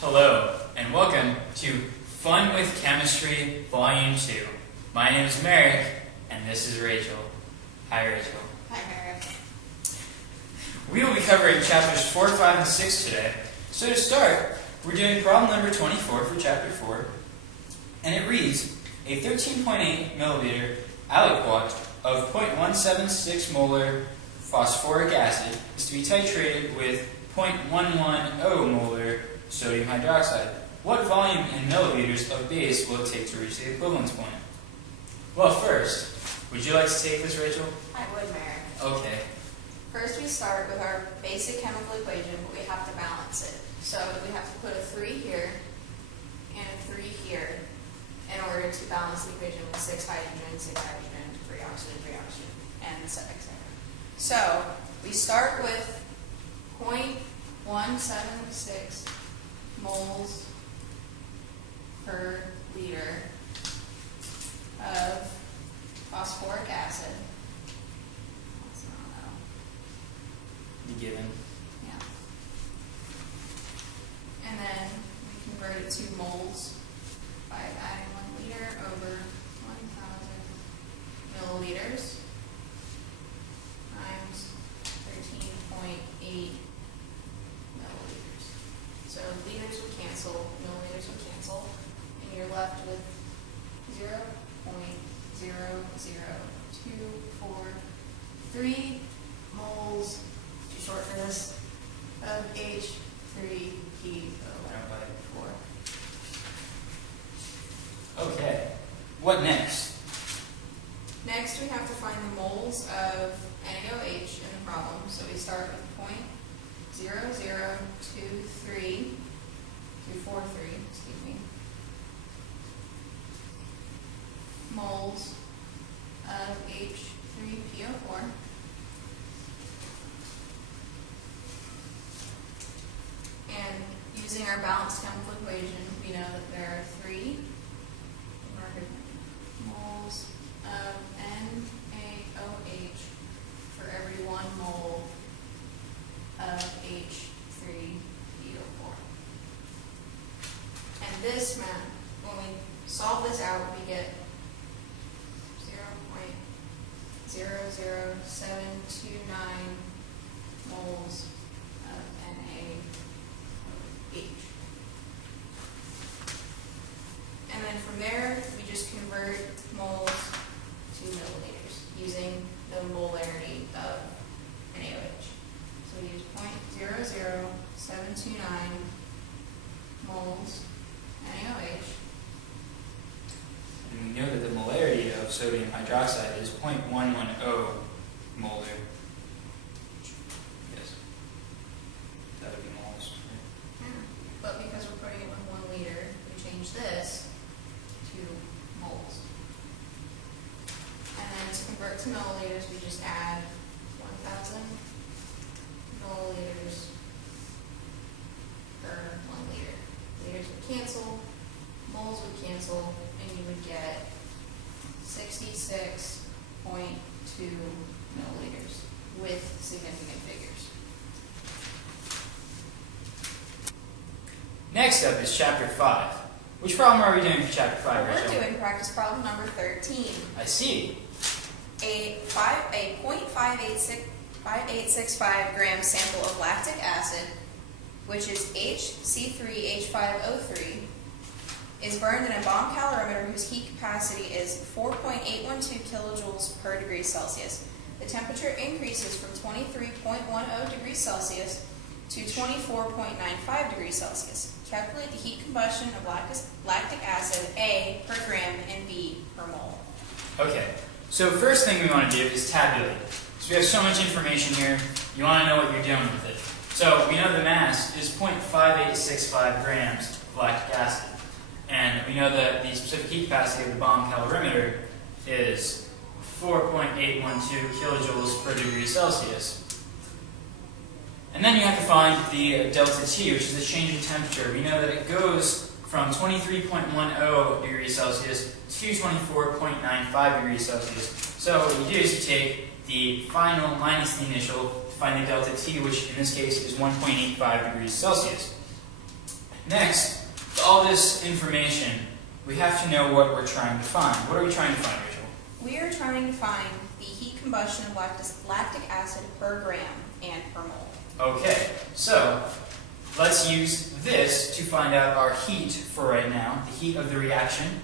Hello, and welcome to Fun with Chemistry, Volume 2. My name is Merrick, and this is Rachel. Hi, Rachel. Hi, Merrick. We will be covering chapters 4, 5, and 6 today. So to start, we're doing problem number 24 for chapter 4, and it reads, a 13.8 milliliter aliquot of 0.176 molar phosphoric acid is to be titrated with 0.110 molar sodium hydroxide. What volume in milliliters of base will it take to reach the equivalence point? Well, first, would you like to take this, Rachel? I would, Merrick. Okay. First, we start with our basic chemical equation, but we have to balance it. So we have to put a 3 here and a 3 here in order to balance the equation with 6 hydrogen, 3 oxygen, 3 oxygen, and etc. So we start with 0.176 moles per liter of phosphoric acid. That's not The given. yeah. And then we convert it to moles by adding 1 liter over 1,000 milliliters times 13.8 milliliters. So liters would cancel, milliliters would cancel, and you're left with 0.00243 moles, too short for this, of H3PO4. Okay. What next? Next, we have to find the moles of NaOH in the problem. So we start with 0.00243, moles of H3PO4. And using our balanced chemical equation, we know that there are 3 moles of NaOH for every 1 mole of H3PO4. And this meant, when we solve this out, we get 0.00729 moles of NaOH. And then from there, we just convert moles to milliliters using the molarity of NaOH. So we use 0.00729 moles NaOH. And we know that the molarity of sodium hydroxide is 0.110 molar. Yes. That would be moles. Yeah. But because we're putting it with 1 liter, we change this to moles. And then to convert to milliliters, we just add 1,000 milliliters per 1 liter. Liters would cancel, moles would cancel, and you would get 66.2 milliliters with significant figures. Next up is chapter 5. Which problem are we doing for chapter 5, We're Rachel? doing practice problem number 13. I see. A 0.5865 gram sample of lactic acid, which is HC3H5O3, is burned in a bomb calorimeter whose heat capacity is 4.812 kilojoules per degree Celsius. The temperature increases from 23.10 degrees Celsius to 24.95 degrees Celsius. Calculate the heat combustion of lactic acid A per gram and B per mole. Okay, so first thing we want to do is tabulate. So we have so much information here, you want to know what you're doing with it. So we know the mass is 0.5865 grams of lactic acid. And we know that the specific heat capacity of the bomb calorimeter is 4.812 kilojoules per degree Celsius. And then you have to find the delta T, which is the change in temperature. We know that it goes from 23.10 degrees Celsius to 24.95 degrees Celsius. So what you do is you take the final minus the initial to find the delta T, which in this case is 1.85 degrees Celsius. Next, with all this information, we have to know what we're trying to find. What are we trying to find, Rachel? We are trying to find the heat combustion of lactic acid per gram and per mole. Okay, so let's use this to find out our heat for right now. The heat of the reaction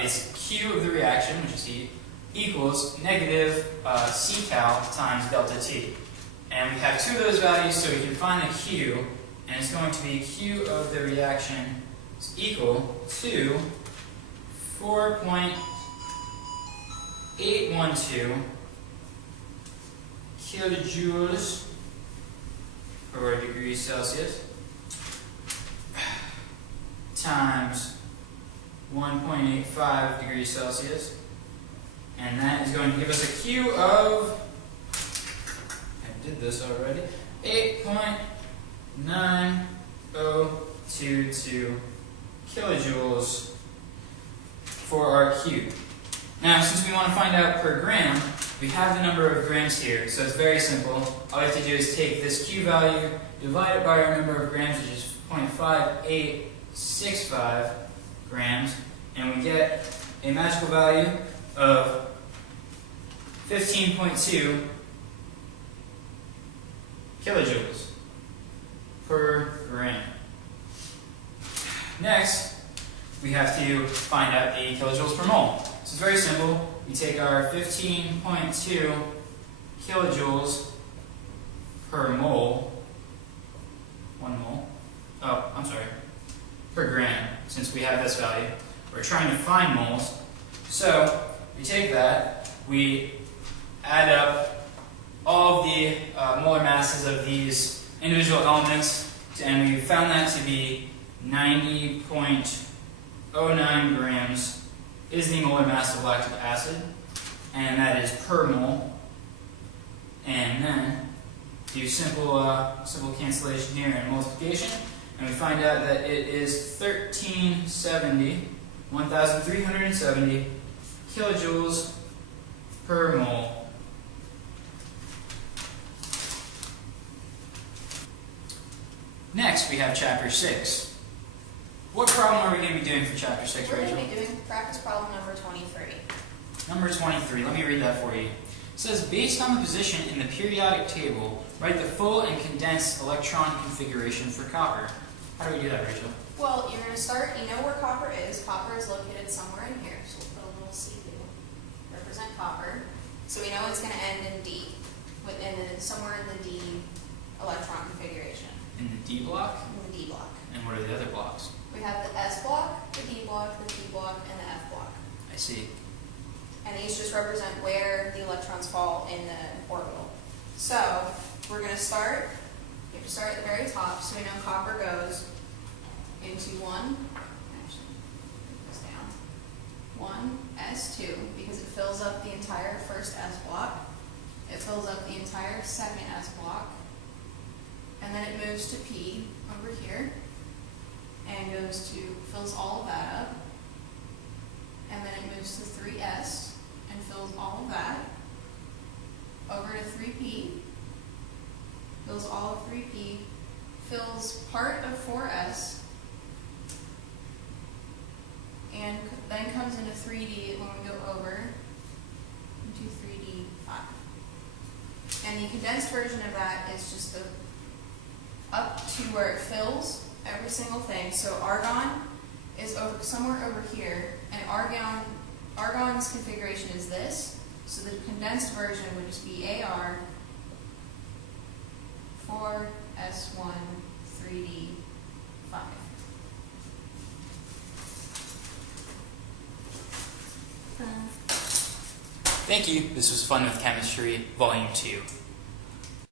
is Q of the reaction, which is heat, equals negative Ccal times delta T. And we have two of those values, so we can find the Q, and it's going to be Q of the reaction is equal to 4.812 kilojoules per degree Celsius times 1.85 degrees Celsius, and that is going to give us a Q of, I did this already, 8.9022 kilojoules for our Q. Now, since we want to find out per gram, we have the number of grams here, so it's very simple. All we have to do is take this Q value, divide it by our number of grams, which is 0.5865 grams, and we get a magical value of 15.2 kilojoules per gram. Next, we have to find out the kilojoules per mole. So it's very simple. We take our 15.2 kilojoules per mole, 1 mole, oh, I'm sorry, per gram, since we have this value. We're trying to find moles. So we take that, we add up all of the molar masses of these individual elements, and we found that to be 90.09 grams is the molar mass of lactic acid, and that is per mole. And then do simple cancellation here and multiplication, and we find out that it is 1370 kilojoules per mole. Next, we have Chapter 6. What problem are we going to be doing for Chapter 6, We're Rachel? going to be doing practice problem number 23. Number 23, let me read that for you. It says, based on the position in the periodic table, write the full and condensed electron configuration for copper. How do we do that, Rachel? Well, you're going to start, you know where copper is. Copper is located somewhere in here, so we'll put a little C to represent copper. So we know it's going to end in D, somewhere in the D electron configuration. In the D block? In the D block. And what are the other blocks? We have the S block, the D block, the P block, and the F block. I see. And these just represent where the electrons fall in the orbital. So we're going to start, you have to start at the very top, so we know copper goes into 1, actually, it goes down, 1s2, because it fills up the entire first S block. It fills up the entire second S block. And then it moves to P over here, and fills all of that up. And then it moves to 3s and fills all of that. Over to 3p, fills all of 3p, fills part of 4s, and then comes into 3d when we go over into 3d5. And the condensed version of that is just the up to where it fills every single thing. So argon is somewhere over here, and argon's configuration is this. So the condensed version would just be Ar 4s1 3d5. Thank you. This was Fun with Chemistry, Volume 2.